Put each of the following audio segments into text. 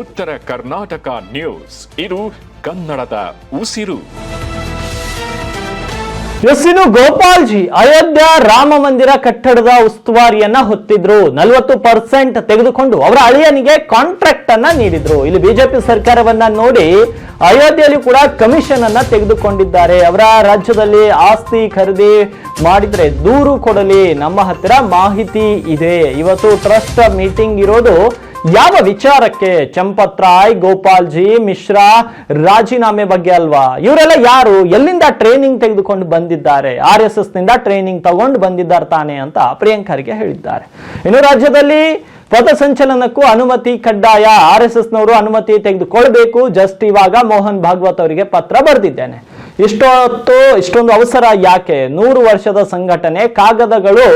ಉತ್ತರ ಕರ್ನಾಟಕ ನ್ಯೂಸ್, ಇದು ಕನ್ನಡದ ಉಸಿರು. ಇನ್ನು ಗೋಪಾಲ್ಜಿ ಅಯೋಧ್ಯ ರಾಮ ಮಂದಿರ ಕಟ್ಟಡದ ಉಸ್ತುವಾರಿಯನ್ನ ಹೊತ್ತಿದ್ರು. 40% ತೆಗೆದುಕೊಂಡು ಅವರ ಅಳಿಯನಿಗೆ ಕಾಂಟ್ರಾಕ್ಟ್ ಅನ್ನ ನೀಡಿದ್ರು. ಇಲ್ಲಿ ಬಿಜೆಪಿ ಸರ್ಕಾರವನ್ನ ನೋಡಿ ಅಯೋಧ್ಯೆಯಲ್ಲಿ ಕೂಡ ಕಮಿಷನ್ ಅನ್ನ ತೆಗೆದುಕೊಂಡಿದ್ದಾರೆ. ಅವರ ರಾಜ್ಯದಲ್ಲಿ ಆಸ್ತಿ ಖರೀದಿ ಮಾಡಿದ್ರೆ ದೂರು ಕೊಡಲಿ, ನಮ್ಮ ಹತ್ತಿರ ಮಾಹಿತಿ ಇದೆ. ಇವತ್ತು ಟ್ರಸ್ಟ್ ಮೀಟಿಂಗ್ ಇರೋದು ಯಾವ ವಿಚಾರಕ್ಕೆ? ಚಂಪತ್ ರಾಯ್, ಗೋಪಾಲ್ಜಿ, ಮಿಶ್ರಾ ರಾಜೀನಾಮೆ ಬಗ್ಗೆ ಅಲ್ವಾ? ಇವರೆಲ್ಲ ಯಾರು? ಎಲ್ಲಿಂದ ಟ್ರೈನಿಂಗ್ ತೆಗೆದುಕೊಂಡು ಬಂದಿದ್ದಾರೆ? RSS ನಿಂದ ಟ್ರೈನಿಂಗ್ ತಗೊಂಡು ಬಂದಿದ್ದಾರೆ ತಾನೆ ಅಂತ ಪ್ರಿಯಾಂಕ್ ಖರ್ಗೆ ಹೇಳಿದ್ದಾರೆ. ಇನ್ನು ರಾಜ್ಯದಲ್ಲಿ ಪಥಸಂಚಲನಕ್ಕೂ ಅನುಮತಿ ಕಡ್ಡಾಯ. RSS ನವರು ಅನುಮತಿ ತೆಗೆದುಕೊಳ್ಬೇಕು. ಜಸ್ಟ್ ಇವಾಗ ಮೋಹನ್ ಭಾಗವತ್ ಅವರಿಗೆ ಪತ್ರ ಬರೆದಿದ್ದೇನೆ. ಇಷ್ಟೊಂದು ಅವಸರ ಯಾಕೆ? 100 ವರ್ಷದ ಸಂಘಟನೆ, ಕಾಗದಗಳು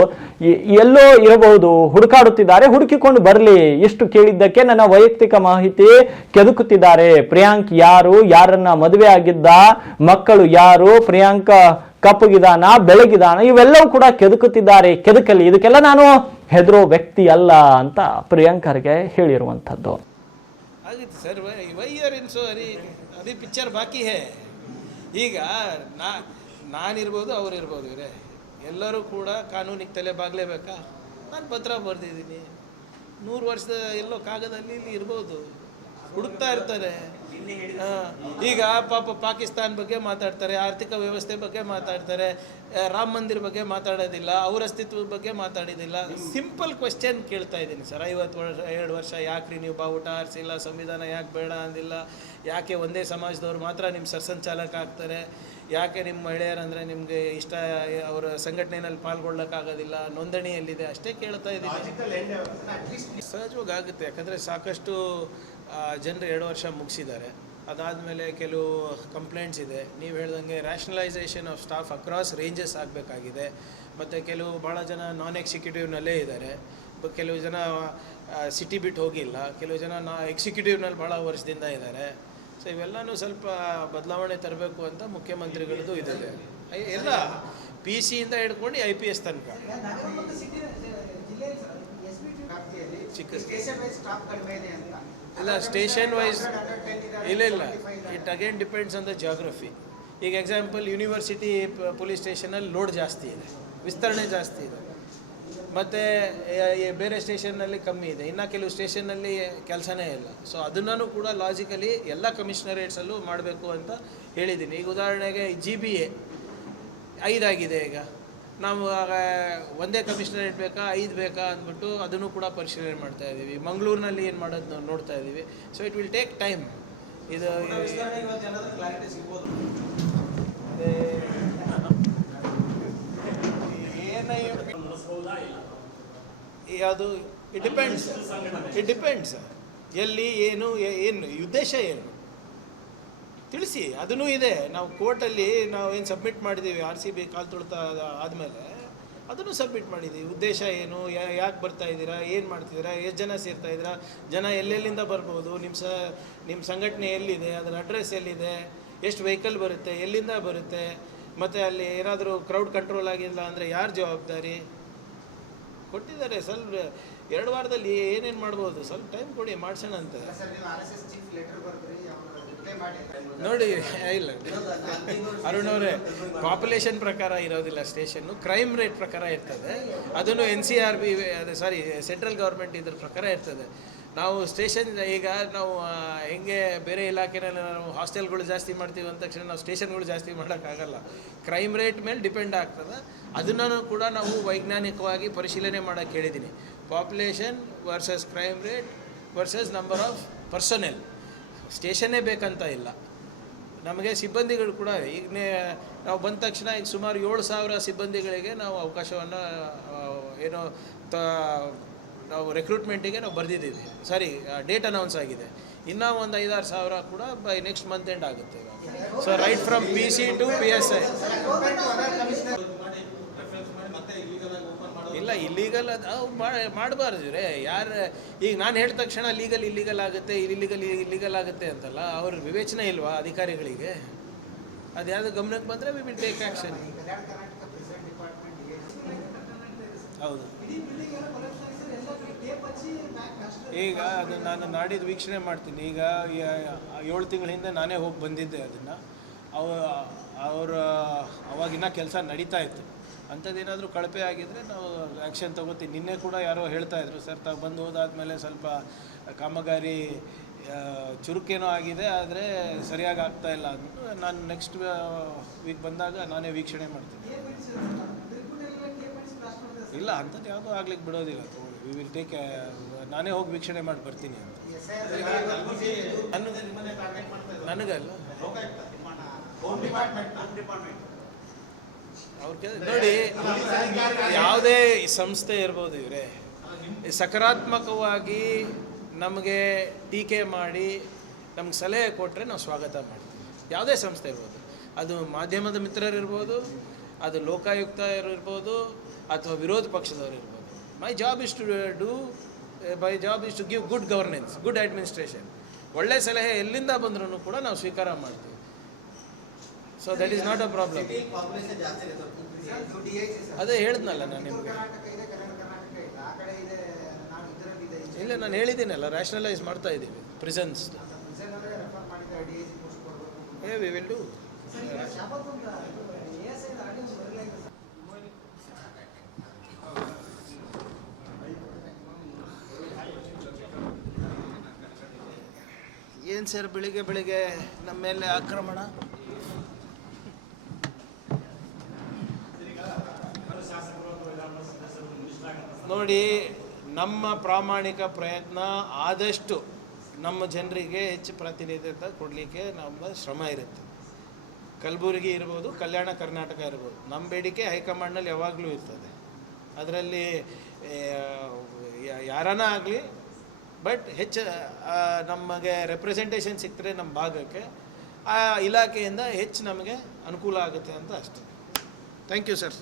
ಎಲ್ಲೋ ಇರಬಹುದು, ಹುಡುಕಾಡುತ್ತಿದ್ದಾರೆ, ಹುಡುಕಿಕೊಂಡು ಬರಲಿ. ಇಷ್ಟು ಕೇಳಿದ್ದಕ್ಕೆ ನನ್ನ ವೈಯಕ್ತಿಕ ಮಾಹಿತಿ ಕೆದಕುತ್ತಿದ್ದಾರೆ. ಪ್ರಿಯಾಂಕ್ ಯಾರು? ಯಾರನ್ನ ಮದುವೆ ಆಗಿದ್ದ? ಮಕ್ಕಳು ಯಾರು? ಪ್ರಿಯಾಂಕ್ ಕಪ್ಪಗಿದಾನ, ಬೆಳಗಿದಾನ? ಇವೆಲ್ಲವೂ ಕೂಡ ಕೆದಕುತ್ತಿದ್ದಾರೆ. ಕೆದಕಲಿ, ಇದಕ್ಕೆಲ್ಲ ನಾನು ಹೆದರೋ ವ್ಯಕ್ತಿ ಅಲ್ಲ ಅಂತ ಪ್ರಿಯಾಂಕ್ ಖರ್ಗೆ ಹೇಳಿರುವಂಥದ್ದು. ಪಿಕ್ಚರ್ ಬಾಕಿ ಹೇ. ಈಗ ನಾನಿರ್ಬೋದು, ಅವರಿರ್ಬೋದು, ಇವರೇ ಎಲ್ಲರೂ ಕೂಡ ಕಾನೂನಿಗೆ ತಲೆ ಬಾಗ್ಲೇಬೇಕಾ? ನಾನು ಪತ್ರ ಬರೆದಿದ್ದೀನಿ. 100 ವರ್ಷದ ಎಲ್ಲೋ ಕಾಗದಲ್ಲಿ ಇಲ್ಲಿ ಇರ್ಬೋದು, ಹುಡುಕ್ತಾ ಇರ್ತಾರೆ. ಈಗ ಪಾಪ ಪಾಕಿಸ್ತಾನ ಬಗ್ಗೆ ಮಾತಾಡ್ತಾರೆ, ಆರ್ಥಿಕ ವ್ಯವಸ್ಥೆ ಬಗ್ಗೆ ಮಾತಾಡ್ತಾರೆ, ರಾಮ ಮಂದಿರ ಬಗ್ಗೆ ಮಾತಾಡೋದಿಲ್ಲ, ಅವ್ರ ಅಸ್ತಿತ್ವದ ಬಗ್ಗೆ ಮಾತಾಡೋದಿಲ್ಲ. ಸಿಂಪಲ್ ಕ್ವೆಶ್ಚನ್ ಕೇಳ್ತಾ ಇದ್ದೀನಿ ಸರ್. 52 ವರ್ಷ ಯಾಕ್ರಿ ನೀವು ಬಾವುಟ ಆರಿಸಿಲ್ಲ? ಸಂವಿಧಾನ ಯಾಕೆ ಬೇಡ ಅಂದಿಲ್ಲ? ಯಾಕೆ ಒಂದೇ ಸಮಾಜದವ್ರು ಮಾತ್ರ ನಿಮ್ಮ ಸರ್ಸಂಚಾಲಕ ಆಗ್ತಾರೆ? ಯಾಕೆ ನಿಮ್ಮ ಮಹಿಳೆಯರಂದರೆ ನಿಮಗೆ ಇಷ್ಟ, ಅವರ ಸಂಘಟನೆಯಲ್ಲಿ ಪಾಲ್ಗೊಳ್ಳೋಕ್ಕಾಗೋದಿಲ್ಲ? ನೋಂದಣಿಯಲ್ಲಿದೆ, ಅಷ್ಟೇ ಕೇಳ್ತಾ ಇದ್ದೀನಿ. ಸಹಜವಾಗಿ ಆಗುತ್ತೆ, ಯಾಕಂದರೆ ಸಾಕಷ್ಟು ಜನರು 2 ವರ್ಷ ಮುಗಿಸಿದ್ದಾರೆ. ಅದಾದಮೇಲೆ ಕೆಲವು ಕಂಪ್ಲೇಂಟ್ಸ್ ಇದೆ. ನೀವು ಹೇಳ್ದಂಗೆ rationalisation of staff across ranges ಆಗಬೇಕಾಗಿದೆ. ಮತ್ತು ಭಾಳ ಜನ ನಾನ್ ಎಕ್ಸಿಕ್ಯೂಟಿವ್ನಲ್ಲೇ ಇದ್ದಾರೆ. ಕೆಲವು ಜನ ಸಿಟಿ ಬಿಟ್ಟು ಹೋಗಿಲ್ಲ, ಕೆಲವು ಜನ ಎಕ್ಸಿಕ್ಯೂಟಿವ್ನಲ್ಲಿ ಭಾಳ ವರ್ಷದಿಂದ ಇದ್ದಾರೆ. ಸೊ ಇವೆಲ್ಲನೂ ಸ್ವಲ್ಪ ಬದಲಾವಣೆ ತರಬೇಕು ಅಂತ ಮುಖ್ಯಮಂತ್ರಿಗಳದ್ದು ಇದೆ. ಎಲ್ಲ PC ಇಂದ ಹಿಡ್ಕೊಂಡು IPS ತನಕ. ಇಲ್ಲ ಸ್ಟೇಷನ್ ವೈಸ್ ಇಲ್ಲ, it again depends on the geography. ಈಗ ಎಕ್ಸಾಂಪಲ್ ಯೂನಿವರ್ಸಿಟಿ ಪೊಲೀಸ್ ಸ್ಟೇಷನಲ್ಲಿ ಲೋಡ್ ಜಾಸ್ತಿ ಇದೆ, ವಿಸ್ತರಣೆ ಜಾಸ್ತಿ ಇದೆ. ಮತ್ತು ಬೇರೆ ಸ್ಟೇಷನ್ನಲ್ಲಿ ಕಮ್ಮಿ ಇದೆ, ಇನ್ನು ಕೆಲವು ಸ್ಟೇಷನ್ನಲ್ಲಿ ಕೆಲಸನೇ ಇಲ್ಲ. ಸೊ ಅದನ್ನು ಕೂಡ ಲಾಜಿಕಲಿ ಎಲ್ಲ ಕಮಿಷನರೇಟ್ಸಲ್ಲೂ ಮಾಡಬೇಕು ಅಂತ ಹೇಳಿದ್ದೀನಿ. ಈಗ ಉದಾಹರಣೆಗೆ GBA 5 ಆಗಿದೆ. ಈಗ ನಾವು ಒಂದೇ ಕಮಿಷನರೇಟ್ ಬೇಕಾ 5 ಬೇಕಾ ಅಂದ್ಬಿಟ್ಟು ಅದನ್ನು ಕೂಡ ಪರಿಶೀಲನೆ ಮಾಡ್ತಾ ಇದ್ದೀವಿ. ಮಂಗಳೂರಿನಲ್ಲಿ ಏನು ಮಾಡೋದು ನೋಡ್ತಾ ಇದ್ದೀವಿ. So it will take time. ಇದು ಯಾವುದು ಇಟ್ ಡಿಪೆಂಡ್ಸ್ ಎಲ್ಲಿ ಏನು ಉದ್ದೇಶ ಏನು ತಿಳಿಸಿ. ಅದನ್ನೂ ಇದೆ. ನಾವು ಕೋರ್ಟಲ್ಲಿ ನಾವು ಏನು ಸಬ್ಮಿಟ್ ಮಾಡಿದ್ದೀವಿ, RCB ಕಾಲ್ ತುಳ್ತಾ ಆದಮೇಲೆ ಅದನ್ನು ಸಬ್ಮಿಟ್ ಮಾಡಿದ್ದೀವಿ. ಉದ್ದೇಶ ಏನು, ಯಾಕೆ ಬರ್ತಾ ಇದ್ದೀರಾ, ಏನು ಮಾಡ್ತಿದ್ದೀರಾ, ಎಷ್ಟು ಜನ ಸೇರ್ತಾ ಇದ್ದೀರಾ, ಜನ ಎಲ್ಲೆಲ್ಲಿಂದ ಬರ್ಬೋದು, ನಿಮ್ಮ ಸಂಘಟನೆ ಎಲ್ಲಿದೆ, ಅದರ ಅಡ್ರೆಸ್ ಎಲ್ಲಿದೆ, ಎಷ್ಟು ವೆಹಿಕಲ್ ಬರುತ್ತೆ, ಎಲ್ಲಿಂದ ಬರುತ್ತೆ, ಮತ್ತು ಅಲ್ಲಿ ಏನಾದರೂ ಕ್ರೌಡ್ ಕಂಟ್ರೋಲ್ ಆಗಿಲ್ಲ ಅಂದರೆ ಯಾರು ಜವಾಬ್ದಾರಿ ಕೊಟ್ಟಿದ್ದಾರೆ. ಸ್ವಲ್ಪ 2 ವಾರದಲ್ಲಿ ಏನೇನು ಮಾಡ್ಬೋದು, ಸ್ವಲ್ಪ ಟೈಮ್ ಕೊಡಿ, ಮಾಡ್ಸೋಣ ಅಂತ. ನೋಡಿ, ಇಲ್ಲ ಅರುಣ್ ಅವರೇ, ಪಾಪ್ಯುಲೇಷನ್ ಪ್ರಕಾರ ಇರೋದಿಲ್ಲ ಸ್ಟೇಷನ್ನು, ಕ್ರೈಮ್ ರೇಟ್ ಪ್ರಕಾರ ಇರ್ತದೆ. ಅದನ್ನು NCRB ಸೆಂಟ್ರಲ್ ಗೌರ್ಮೆಂಟ್ ಇದ್ರ ಪ್ರಕಾರ ಇರ್ತದೆ. ನಾವು ಸ್ಟೇಷನ್ ಈಗ ನಾವು ಹೆಂಗೆ ಬೇರೆ ಇಲಾಖೆನಲ್ಲಿ ನಾವು ಹಾಸ್ಟೆಲ್ಗಳು ಜಾಸ್ತಿ ಮಾಡ್ತೀವಿ ಅಂದ ತಕ್ಷಣ ನಾವು ಸ್ಟೇಷನ್ಗಳು ಜಾಸ್ತಿ ಮಾಡೋಕ್ಕಾಗಲ್ಲ. ಕ್ರೈಮ್ ರೇಟ್ ಮೇಲೆ ಡಿಪೆಂಡ್ ಆಗ್ತದೆ. ಅದನ್ನು ಕೂಡ ನಾವು ವೈಜ್ಞಾನಿಕವಾಗಿ ಪರಿಶೀಲನೆ ಮಾಡೋಕ್ಕೆ ಹೇಳಿದ್ದೀನಿ. Population versus crime rate versus number of personnel. ಸ್ಟೇಷನ್ನೇ ಬೇಕಂತ ಇಲ್ಲ, ನಮಗೆ ಸಿಬ್ಬಂದಿಗಳು ಕೂಡ ಈಗ ನಾವು ಬಂದ ತಕ್ಷಣ ಈಗ ಸುಮಾರು 7,000 ಸಿಬ್ಬಂದಿಗಳಿಗೆ ನಾವು ಅವಕಾಶವನ್ನು ನಾವು ರೆಕ್ರೂಟ್ಮೆಂಟಿಗೆ ನಾವು ಬರೆದಿದ್ದೀವಿ. ಡೇಟ್ ಅನೌನ್ಸ್ ಆಗಿದೆ. ಇನ್ನೂ ಒಂದು 5-6 ಸಾವಿರ ಕೂಡ ಬೈ ನೆಕ್ಸ್ಟ್ ಮಂತ್ ಎಂಡ್ ಆಗುತ್ತೆ. So right from PC to PSI. ಇಲ್ಲ, ಇಲ್ಲೀಗಲ್ ಮಾಡಬಾರ್ದು ರೇ. ಯಾರು ಈಗ ನಾನು ಹೇಳಿದ ತಕ್ಷಣ ಇಲ್ಲಿಗಲ್ ಆಗುತ್ತೆ, ಇಲ್ಲಿಗಲ್ ಆಗುತ್ತೆ ಅಂತಲ್ಲ, ಅವ್ರ ವಿವೇಚನೆ ಇಲ್ವಾ ಅಧಿಕಾರಿಗಳಿಗೆ? ಅದು ಯಾವುದು ಗಮನಕ್ಕೆ ಬಂದರೆ ವಿ ವಿಲ್ ಟೇಕ್ ಆ್ಯಕ್ಷನ್. ಹೌದು, ಈಗ ಅದು ನಾನು ನಾಡಿದ್ದು ವೀಕ್ಷಣೆ ಮಾಡ್ತೀನಿ. ಈಗ 7 ತಿಂಗಳ ಹಿಂದೆ ನಾನೇ ಹೋಗಿ ಬಂದಿದ್ದೆ ಅದನ್ನು. ಅವರು ಅವಾಗಿನ್ನ ಕೆಲಸ ನಡೀತಾ ಇತ್ತು. ಅಂಥದ್ದೇನಾದರೂ ಕಳಪೆ ಆಗಿದ್ದರೆ ನಾವು ಆ್ಯಕ್ಷನ್ ತೊಗೋತೀವಿ. ನಿನ್ನೆ ಕೂಡ ಯಾರೋ ಹೇಳ್ತಾ ಇದ್ರು, ಸರ್ ತಾವು ಬಂದು ಹೋದಾದ್ಮೇಲೆ ಸ್ವಲ್ಪ ಕಾಮಗಾರಿ ಚುರುಕೇನೋ ಆಗಿದೆ, ಆದರೆ ಸರಿಯಾಗಿ ಆಗ್ತಾ ಇಲ್ಲ ಅಂದ್ಬಿಟ್ಟು ನಾನು ನೆಕ್ಸ್ಟ್ ವೀಕ್ ಬಂದಾಗ ನಾನೇ ವೀಕ್ಷಣೆ ಮಾಡ್ತೀನಿ. ಇಲ್ಲ, ಅಂಥದ್ದು ಯಾವುದೂ ಆಗ್ಲಿಕ್ಕೆ ಬಿಡೋದಿಲ್ಲ. ವಿ ವಿಲ್ ಟೇಕ್, ನಾನೇ ಹೋಗಿ ವೀಕ್ಷಣೆ ಮಾಡಿ ಬರ್ತೀನಿ ಅಂತ. ನನಗಲ್ಲ, ಅವ್ರ ನೋಡಿ, ಯಾವುದೇ ಸಂಸ್ಥೆ ಇರ್ಬೋದು ಇವರೇ, ಸಕಾರಾತ್ಮಕವಾಗಿ ನಮಗೆ ಟೀಕೆ ಮಾಡಿ ನಮ್ಗೆ ಸಲಹೆ ಕೊಟ್ಟರೆ ನಾವು ಸ್ವಾಗತ ಮಾಡ್ತೀವಿ. ಯಾವುದೇ ಸಂಸ್ಥೆ ಇರ್ಬೋದು, ಅದು ಮಾಧ್ಯಮದ ಮಿತ್ರರಿರ್ಬೋದು, ಅದು ಲೋಕಾಯುಕ್ತ ಇರ್ಬೋದು, ಅಥವಾ ವಿರೋಧ ಪಕ್ಷದವರು ಇರ್ಬೋದು. My job is to give good governance, good administration. ಒಳ್ಳೆ ಸಲಹೆ ಎಲ್ಲಿಂದ ಬಂದ್ರೂ ಕೂಡ ನಾವು ಸ್ವೀಕಾರ ಮಾಡ್ತೀವಿ. So that is not a problem. ಅದೇ ಹೇಳಿದ್ನಲ್ಲ ನಾನು ನಿಮಗೆ. ಇಲ್ಲ, ನಾನು ಹೇಳಿದ್ದೀನಲ್ಲ, ರ್ಯಾಷನಲೈಸ್ ಮಾಡ್ತಾ ಇದ್ದೀವಿ ಪ್ರಿಸನ್ಸ್. We will do. ಏನು ಸರ್ ಬೆಳಿಗ್ಗೆ ನಮ್ಮ ಮೇಲೆ ಆಕ್ರಮಣ? ನೋಡಿ, ನಮ್ಮ ಪ್ರಾಮಾಣಿಕ ಪ್ರಯತ್ನ ಆದಷ್ಟು ನಮ್ಮ ಜನರಿಗೆ ಹೆಚ್ಚು ಪ್ರಾತಿನಿಧ್ಯತೆ ಕೊಡಲಿಕ್ಕೆ ನಮ್ಮ ಶ್ರಮ ಇರುತ್ತೆ. ಕಲಬುರಗಿ ಇರ್ಬೋದು, ಕಲ್ಯಾಣ ಕರ್ನಾಟಕ ಇರ್ಬೋದು, ನಮ್ಮ ಬೇಡಿಕೆ ಹೈಕಮಾಂಡ್ನಲ್ಲಿ ಯಾವಾಗಲೂ ಇರ್ತದೆ. ಅದರಲ್ಲಿ ಯಾರನ್ನ ಆಗಲಿ, ಬಟ್ ಹೆಚ್ಚು ನಮಗೆ ರೆಪ್ರೆಸೆಂಟೇಷನ್ ಸಿಗ್ತರೆ ನಮ್ಮ ಭಾಗಕ್ಕೆ, ಆ ಇಲಾಖೆಯಿಂದ ಹೆಚ್ಚು ನಮಗೆ ಅನುಕೂಲ ಆಗುತ್ತೆ ಅಂತ ಅಷ್ಟೆ. Thank you sir.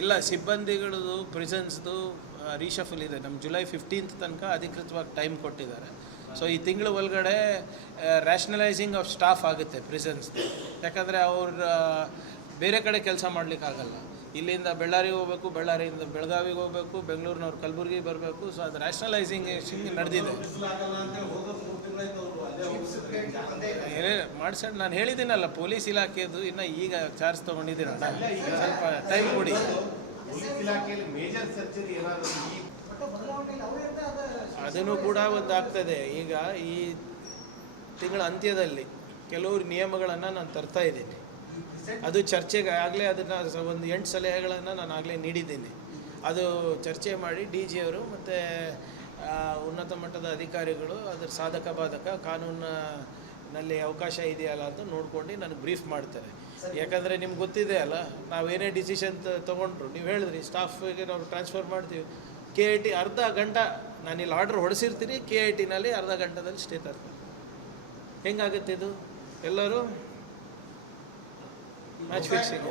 ಇಲ್ಲ, ಸಿಬ್ಬಂದಿಗಳದು ಪ್ರಿಸನ್ಸ್ದು ರೀಶಫಲ್ ಇದೆ. ನಮ್ಮ ಜುಲೈ 15th ತನಕ ಅಧಿಕೃತವಾಗಿ ಟೈಮ್ ಕೊಟ್ಟಿದ್ದಾರೆ. ಸೊ ಈ ತಿಂಗಳ ಒಳಗಡೆ ರ್ಯಾಷನಲೈಸಿಂಗ್ ಆಫ್ ಸ್ಟಾಫ್ ಆಗುತ್ತೆ ಪ್ರಿಸನ್ಸ್ದು. ಯಾಕಂದರೆ ಅವ್ರು ಬೇರೆ ಕಡೆ ಕೆಲಸ ಮಾಡಲಿಕ್ಕಾಗಲ್ಲ. ಇಲ್ಲಿಂದ ಬೆಳ್ಳಾರಿಗೆ ಹೋಗಬೇಕು, ಬೆಳ್ಳಾರಿಯಿಂದ ಬೆಳಗಾವಿಗೆ ಹೋಗಬೇಕು, ಬೆಂಗಳೂರಿನವ್ರು ಕಲಬುರಗಿ ಬರಬೇಕು. ಸೊ ಅದು ರ್ಯಾಷನಲೈಸಿಂಗ್ ನಡೆದಿದೆ. ಮಾಡಿಸೋಣ, ನಾನು ಹೇಳಿದ್ದೀನಲ್ಲ, ಪೊಲೀಸ್ ಇಲಾಖೆದು ಇನ್ನು ಈಗ ಚಾರ್ಜ್ ತೊಗೊಂಡಿದ್ದೀನಲ್ಲ, ಸ್ವಲ್ಪ ಟೈಮ್ ಕೊಡಿ. ಅದನ್ನು ಕೂಡ ಒಂದು ಆಗ್ತದೆ. ಈಗ ಈ ತಿಂಗಳ ಅಂತ್ಯದಲ್ಲಿ ಕೆಲವರು ನಿಯಮಗಳನ್ನು ನಾನು ತರ್ತಾ ಇದ್ದೀನಿ. ಅದು ಚರ್ಚೆಗೆ ಆಗಲೇ ಅದನ್ನು ಒಂದು 8 ಸಲಹೆಗಳನ್ನು ನಾನು ಆಗಲೇ ನೀಡಿದ್ದೀನಿ. ಅದು ಚರ್ಚೆ ಮಾಡಿ DG ಅವರು ಮತ್ತು ಉನ್ನತ ಮಟ್ಟದ ಅಧಿಕಾರಿಗಳು ಅದರ ಸಾಧಕ ಬಾಧಕ ಕಾನೂನಿನಲ್ಲಿ ಅವಕಾಶ ಇದೆಯಲ್ಲ ಅಂತ ನೋಡ್ಕೊಂಡು ನನಗೆ ಬ್ರೀಫ್ ಮಾಡ್ತಾರೆ. ಯಾಕಂದರೆ ನಿಮ್ಗೆ ಗೊತ್ತಿದೆ ಅಲ್ಲ, ನಾವೇನೇ ಡಿಸಿಷನ್ ತೊಗೊಂಡ್ರು, ನೀವು ಹೇಳಿದ್ರಿ ಸ್ಟಾಫಿಗೆ ನಾವು ಟ್ರಾನ್ಸ್ಫರ್ ಮಾಡ್ತೀವಿ. KIT ಅರ್ಧ ಗಂಟೆ ನಾನಿಲ್ಲಿ ಆರ್ಡ್ರ್ ಹೊಡೆಸಿರ್ತೀನಿ, KITನಲ್ಲಿ ಅರ್ಧ ಗಂಟೆದಲ್ಲಿ ಸ್ಟೇ ತರ್ತಾರೆ. ಹೆಂಗಾಗುತ್ತೆ ಇದು? ಎಲ್ಲರೂ ಮ್ಯಾಚ್ ಫಿಕ್ಸಿಂಗ್.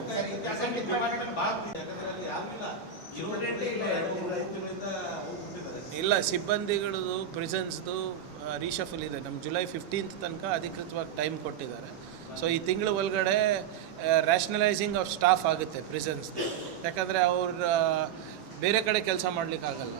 ಇಲ್ಲ, ಸಿಬ್ಬಂದಿಗಳದು ಪ್ರಿಸನ್ಸ್ದು ರೀಶಫಲ್ ಇದೆ. ನಮ್ಮ ಜುಲೈ 15th ತನಕ ಅಧಿಕೃತವಾಗಿ ಟೈಮ್ ಕೊಟ್ಟಿದ್ದಾರೆ. ಸೊ ಈ ತಿಂಗಳ ಒಳಗಡೆ ರ್ಯಾಷನಲೈಸಿಂಗ್ ಆಫ್ ಸ್ಟಾಫ್ ಆಗುತ್ತೆ ಪ್ರಿಸನ್ಸ್ದು. ಯಾಕಂದರೆ ಅವ್ರು ಬೇರೆ ಕಡೆ ಕೆಲಸ ಮಾಡಲಿಕ್ಕಾಗಲ್ಲ.